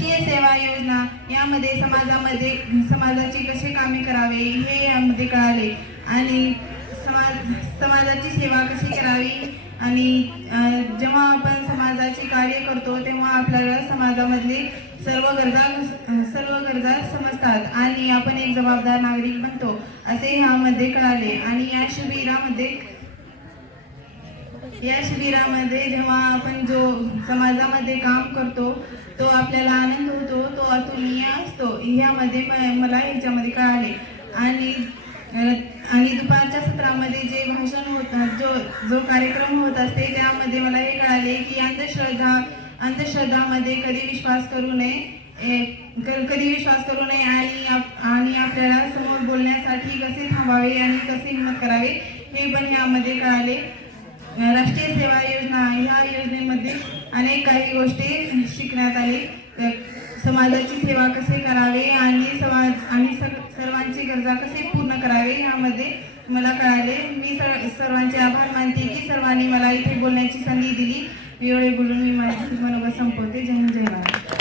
वित्तीय सेवा योजना यामध्ये समाजामध्ये समाजाची कशी कामे करावे हे यामध्ये कळाले. आणि समाज समाजाची सेवा कशी करावी? आणि जेव्हा आपण समाजाची कार्य करतो तेव्हा आपल्याला समाजामधले सर्व गरजा सर्व गरजा समजतात. आणि आपण एक जबाबदार नागरिक बनतो असे ह्यामध्ये कळाले. आणि या शिबिरामध्ये या शिबिरामध्ये जेव्हा आपण जो समाजामध्ये काम करतो आपल्याला आनंद होतो तो अतुलनीय असतो. ह्यामध्ये मला ह्याच्यामध्ये कळाले. आणि आणि दुपारच्या सत्रामध्ये जे भाषण होतात जो जो कार्यक्रम होत असते त्यामध्ये मला हे कळाले की अंधश्रद्धा अंधश्रद्धामध्ये कधी विश्वास करू नये क- कधी विश्वास करू नये आणि आणि आपल्याला समोर बोलण्यासाठी कसे थांबावे आणि कसे हिंमत करावे हे पण यामध्ये कळाले. राष्ट्रीय सेवा योजना ह्या योजनेमध्ये अनेक काही गोष्टी शिकण्यात आली. तर समाजाची सेवा कसे करावे आणि समाज आणि सर्वांची गरजा कसे पूर्ण करावे यामध्ये मला कळाले. मी सर्व सर्वांचे आभार मानते की सर्वांनी मला इथे बोलण्याची संधी दिली. एवढे बोलून मी माझी मनोगत संपवते. जय हिंद जय महाराज